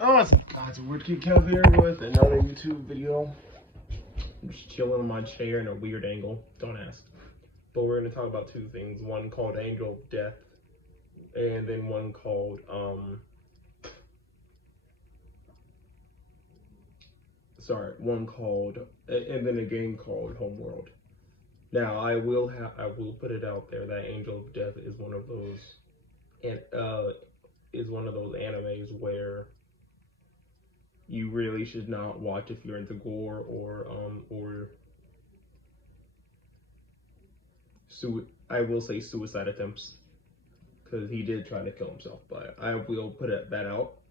Oh, what's up, guys? Weird Kid Kev here with another YouTube video. I'm just chilling on my chair in a weird angle. Don't ask. But we're gonna talk about two things. One called Angel of Death, and then one called one called, and then a game called Homeworld. Now I will put it out there that Angel of Death is one of those, and is one of those animes where you really should not watch if you're into gore or I will say suicide attempts, because he did try to kill himself. But I will put that out.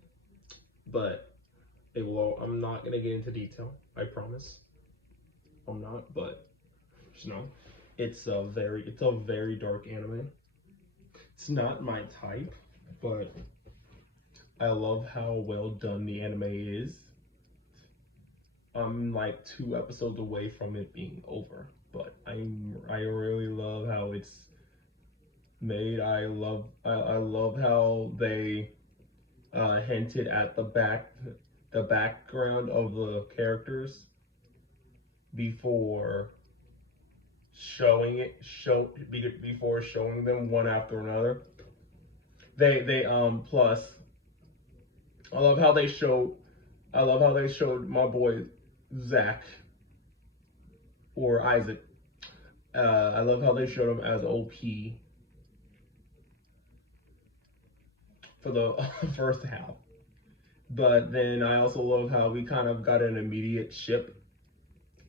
But I'm not gonna get into detail. I promise. I'm not. But just know, it's a very dark anime. It's not my type, but I love how well done the anime is. I'm like 2 episodes away from it being over, but I really love how it's made. I love how they hinted at the background of the characters before before showing them one after another. They plus I love how they showed my boy Zach, or Isaac. I love how they showed him as OP for the first half. But then I also love how we kind of got an immediate ship,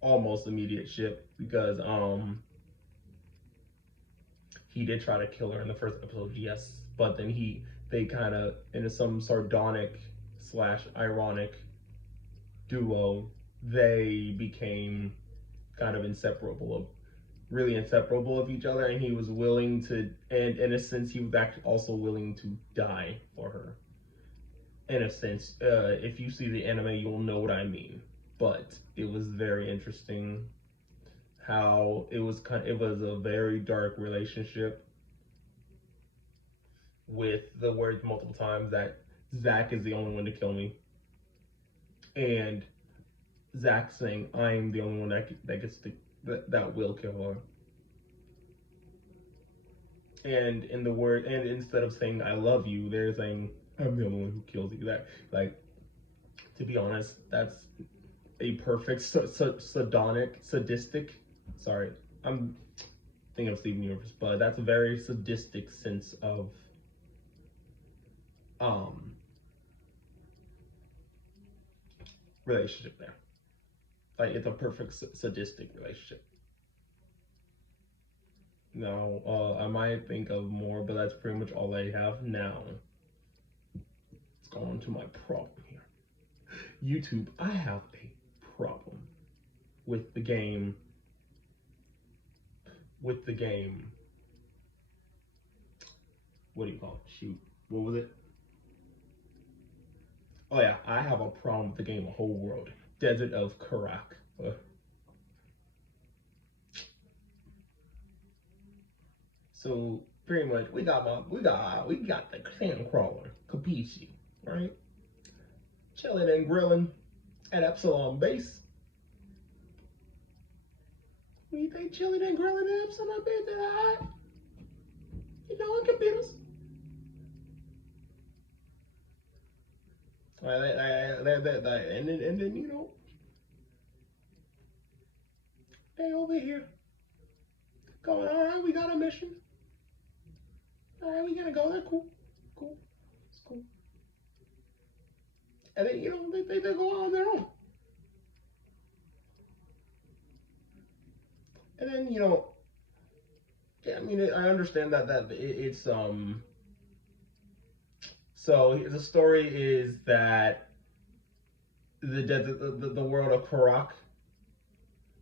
almost immediate ship, because he did try to kill her in the first episode, yes, but then they kind of, in some sardonic slash ironic duo, they became kind of really inseparable of each other, and he was willing to, and in a sense, he was actually also willing to die for her. In a sense, if you see the anime, you'll know what I mean. But it was very interesting how it was a very dark relationship, with the words multiple times that Zach is the only one to kill me, and Zach saying I'm the only one that will kill her. And instead of saying I love you, they're saying I'm the only one who kills you. That, like, to be honest, that's a perfect sadistic. Sorry, I'm thinking of Steven Universe, but that's a very sadistic sense of um relationship there. Like, it's a perfect sadistic relationship. Now, I might think of more, but that's pretty much all I have now. Let's go on to my problem here. YouTube, I have a problem with the game. With the game. What do you call it? Shoot. What was it? Oh yeah, I have a problem with the game Whole World. Desert of Karak. So pretty much we got the sand crawler, Capici, right? Chilling and grilling at Epsilon base. We think chilling and grilling at Epsilon base that hot. You know, on computers. And then you know, they over here going, all right, we got a mission. All right, we gotta go there. Cool, cool, it's cool. And then, you know, they go on their own. And then, you know, yeah, I mean, I understand it's So the story is that the world of Karak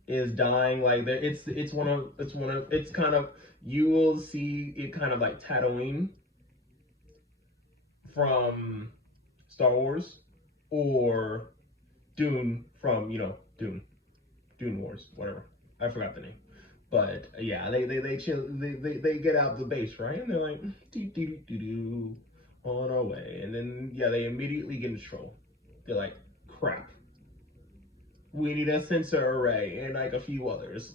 is dying. Like, it's kind of, you will see it kind of like Tatooine from Star Wars, or Dune from, you know, Dune Wars, whatever. I forgot the name. But yeah, they chill. They get out of the base, right? And they're like, do do do do do, on our way. And then yeah, they immediately get in trouble. They're like, crap. We need a sensor array and like a few others.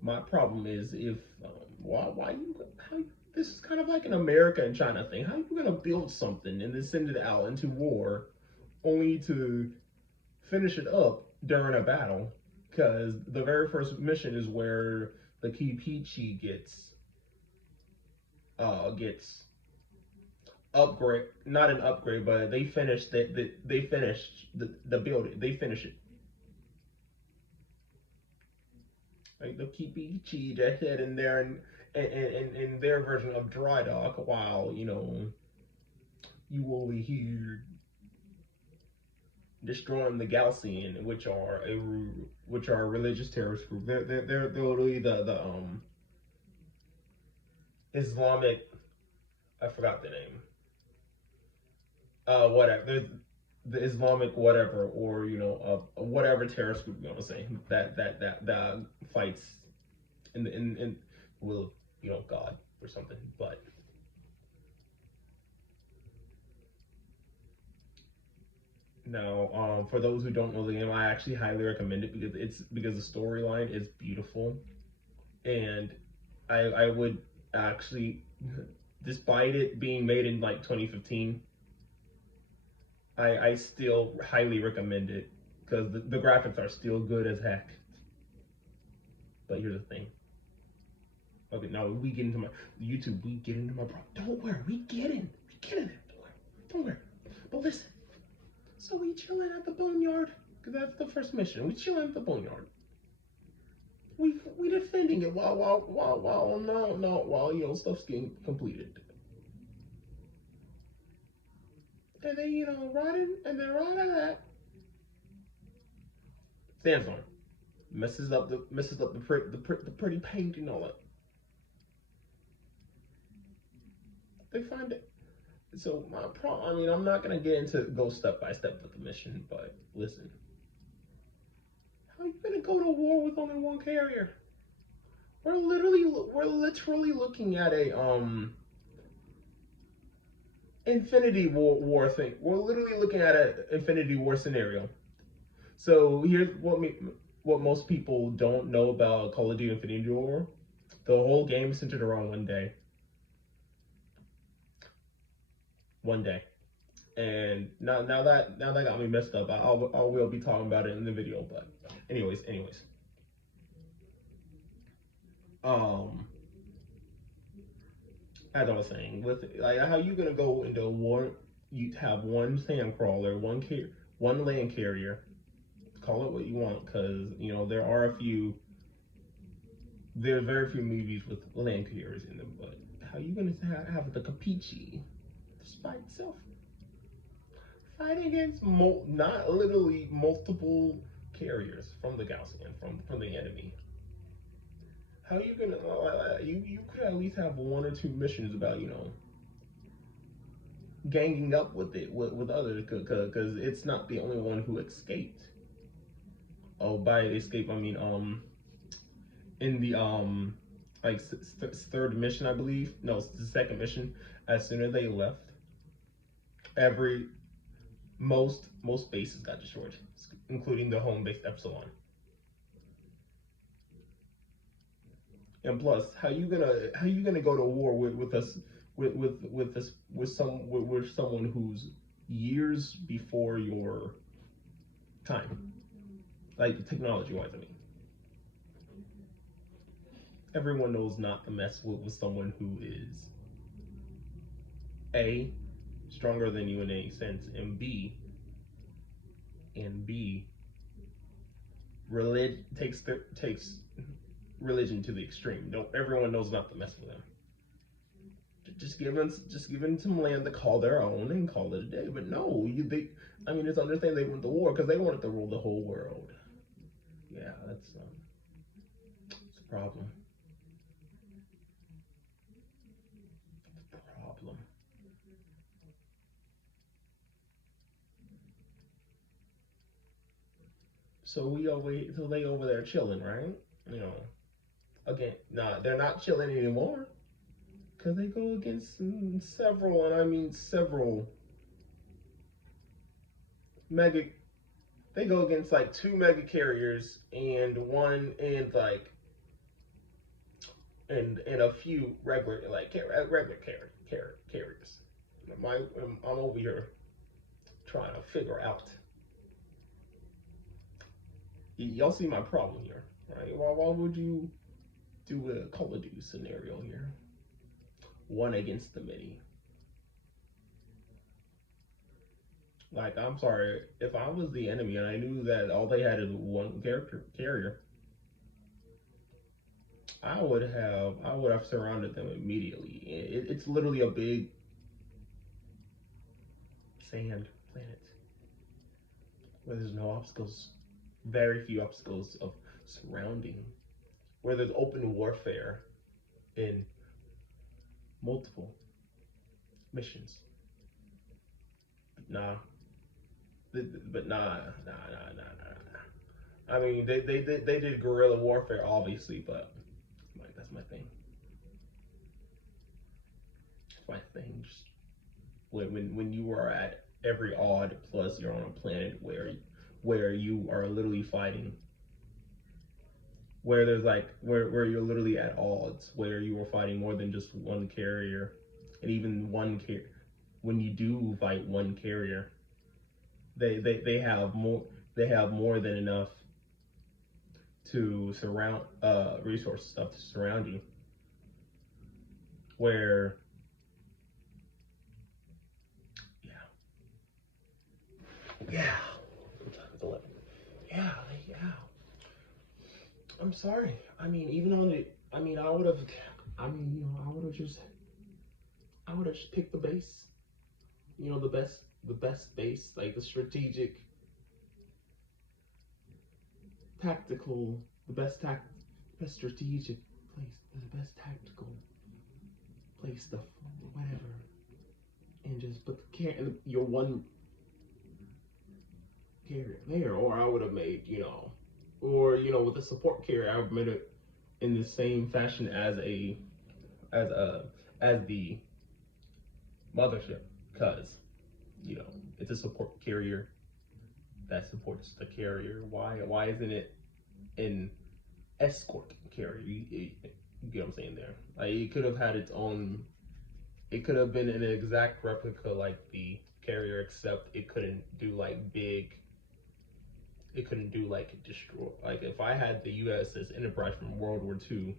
My problem is if why you how this is kind of like an America and China thing. How are you gonna build something and then send it out into war, only to finish it up during a battle? Because the very first mission is where the Kipichi gets upgrade, not an upgrade, but they finished they finished the building. They finish it. Like the Kipichi that hit in there and their version of dry dock, while you over here destroying the Galcian, which are a religious terrorist group. They're literally the Islamic. I forgot the name. Whatever. There's the Islamic whatever, or whatever terrorist group you want to say that fights in will God or something. But now, for those who don't know the game, I actually highly recommend it because the storyline is beautiful, and I would actually, despite it being made in like 2015, I still highly recommend it because the graphics are still good as heck. But here's the thing. Okay, now we get into my YouTube. We get into my problem. Don't worry, we get in. We get in it. Don't worry. But listen. So we chilling at the boneyard because that's the first mission. We chilling at the boneyard. We defending it while stuff's getting completed. And then right out of that, sandstorm messes up the pretty paint and all that. They find it. So I mean, I'm not gonna get into go step by step with the mission, but listen, how are you gonna go to war with only one carrier? We're literally looking at a Infinity War thing. We're literally looking at an Infinity War scenario. So here's what most people don't know about Call of Duty Infinity War. The whole game is centered around one day. One day. And now that got me messed up. I will be talking about it in the video. But anyways. As I was saying, with like how you gonna go into war? You have one sand crawler, one land carrier. Call it what you want, because there are a few. There are very few movies with land carriers in them. But how you gonna have the Capici, despite itself, fight against not literally multiple carriers from the Gaussian, from the enemy? How are you gonna you could at least have one or two missions about ganging up with others, because it's not the only one who escaped. Oh, by escape I mean in the like third mission, I believe. No, it's the second mission. As soon as they left, every most bases got destroyed, including the home base Epsilon. And plus, how you gonna go to war with us with someone who's years before your time, like technology wise? I mean, everyone knows not to mess with someone who is A, stronger than you in any sense, and B takes religion to the extreme. No, everyone knows not to mess with them. Just give them some land to call their own and call it a day. But no, I mean, it's understandable they went to war because they wanted to rule the whole world. Yeah, that's a problem. It's a problem. So they over there chilling, right? Again, nah, they're not chilling anymore because they go against several, and I mean several mega. They go against like two mega carriers and one and like and a few regular carriers. I'm over here trying to figure out. Y'all see my problem here, right? Why would you do a Call of Duty scenario here? One against the many. Like, I'm sorry, if I was the enemy and I knew that all they had is one character carrier, I would have surrounded them immediately. It's literally a big sand planet where there's no obstacles, very few obstacles of surrounding, where there's open warfare in multiple missions. Nah, but nah. I mean, they did guerrilla warfare, obviously, but like that's my thing. That's my thing. Just when you are at every odd, plus you're on a planet where you are literally fighting, where there's like where you're literally at odds, where you are fighting more than just one carrier, and even one carrier. When you do fight one carrier, they have more than enough to surround resource stuff to surround you. Where yeah yeah it's 11. Yeah. I'm sorry. I mean, even on the I mean I would have I mean I would have just picked the base. The best base, like the strategic, tactical, best strategic place, the best tactical place, stuff, whatever, and just put your one carrier there, or I would have made, or with the support carrier, I would have made it in the same fashion as a as the mothership, because it's a support carrier that supports the carrier. Why isn't it an escort carrier? You get what I'm saying there? Like it could have had its own. It could have been an exact replica like the carrier, except it couldn't do like big. It couldn't do like destroy. Like if I had the USS Enterprise from World War II,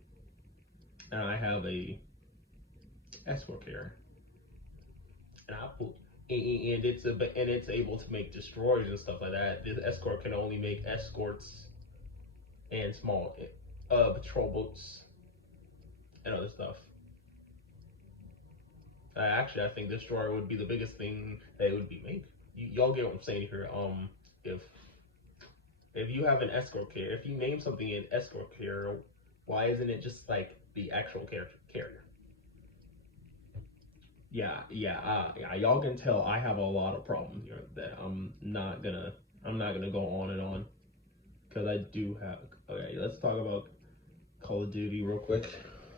and I have a escort carrier, and I put and it's able to make destroyers and stuff like that. This escort can only make escorts and small patrol boats and other stuff. Actually, I think destroyer would be the biggest thing that it would be made. Y'all get what I'm saying here. If if you have an escort carrier, if you name something an escort carrier, why isn't it just like the actual carrier? Yeah. Y'all can tell I have a lot of problems here that I'm not gonna go on and on because I do have. Okay, let's talk about Call of Duty real quick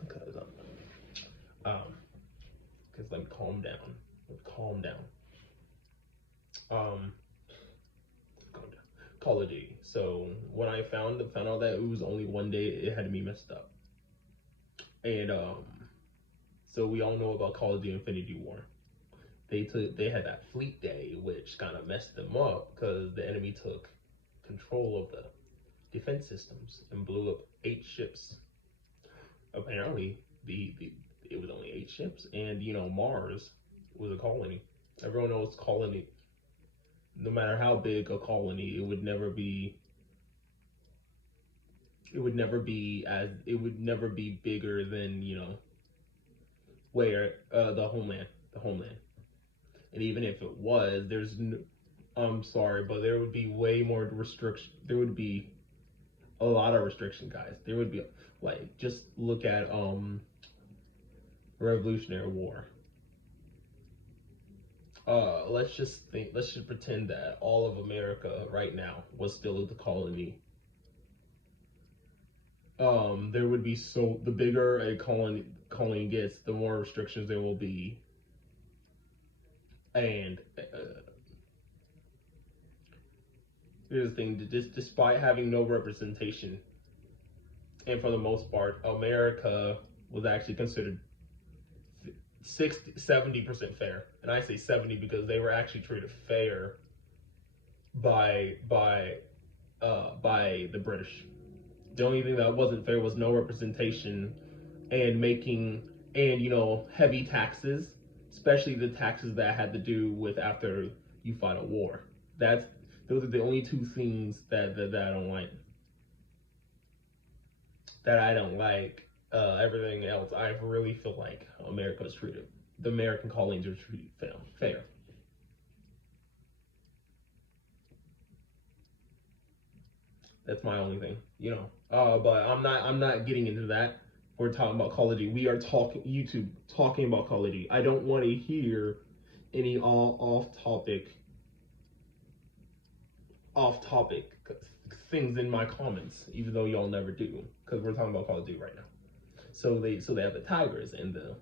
because um because let me calm down. Calm down. Um, calm down. Call of Duty. So when I found out that it was only one day, it had me messed up, and so we all know about Call of Duty Infinity War. They had that fleet day, which kind of messed them up because the enemy took control of the defense systems and blew up 8 ships. Apparently, the it was only 8 ships, and Mars was a colony. Everyone knows colony. No matter how big a colony, it would never be bigger than where the homeland. And even if it was, I'm sorry, but there would be way more restriction. There would be a lot of restriction, guys. There would be like just look at Revolutionary War. Let's just pretend that all of America right now was still the colony. There would be the bigger a colony gets, the more restrictions there will be, and Here's the thing: despite having no representation, and for the most part, America was actually considered 70% fair, and I say 70 because they were actually treated fair by the British. The only thing that wasn't fair was no representation and making and heavy taxes, especially the taxes that had to do with after you fight a war. That's those are the only two things that I don't like. That I don't like. Everything else, I really feel like America was treated. The American colonies were treated fair. That's my only thing, But I'm not getting into that. We're talking about Call of Duty. We are talking YouTube talking about Call of Duty. I don't want to hear any all off topic things in my comments, even though y'all never do, because we're talking about Call of Duty right now. So they have the Tigers and the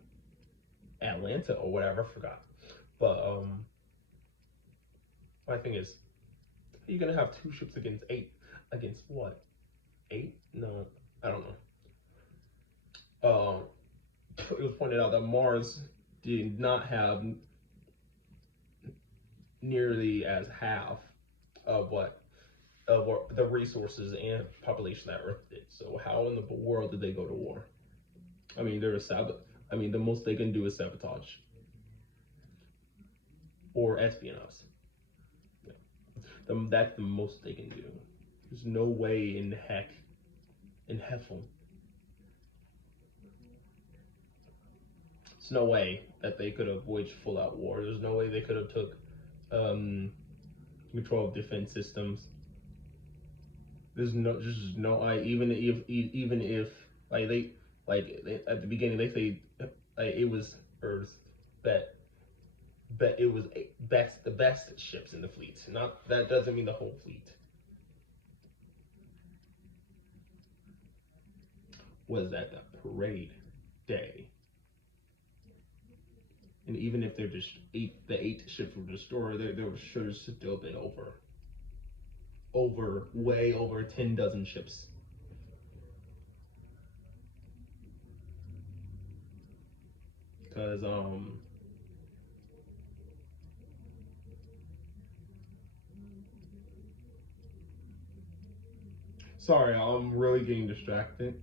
Atlanta or whatever, I forgot. But my thing is, you're gonna have two ships against eight. Against what? Eight? No, I don't know. It was pointed out that Mars did not have nearly as half of what the resources and population that Earth did. So how in the world did they go to war? I mean, the most they can do is sabotage or espionage. Yeah. That's the most they can do. There's no way in heffel. There's no way that they could have waged full out war. There's no way they could have took control of defense systems. There's no I even if at the beginning they say it was Earth that it was the best ships in the fleet. Not that doesn't mean the whole fleet. Was at the parade day, and even if they're just the eight ships were destroyed, there should have still been way over 10 dozen ships. Because sorry, I'm really getting distracted.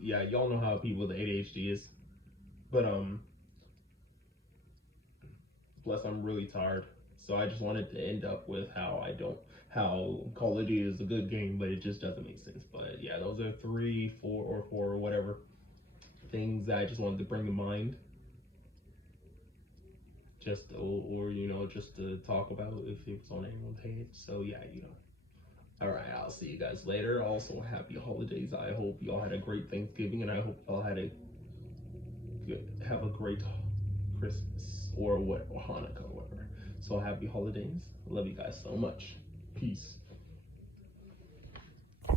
Yeah, y'all know how people with ADHD is, but plus I'm really tired. So I just wanted to end up with how Call of Duty is a good game, but it just doesn't make sense. But yeah, those are 3, 4, or 4 or whatever things that I just wanted to bring to mind, just just to talk about if it was on anyone's head. So yeah, All right, I'll see you guys later. Also, happy holidays. I hope y'all had a great Thanksgiving, and I hope y'all have a great Christmas or Hanukkah or whatever. So happy holidays. Love you guys so much. Peace.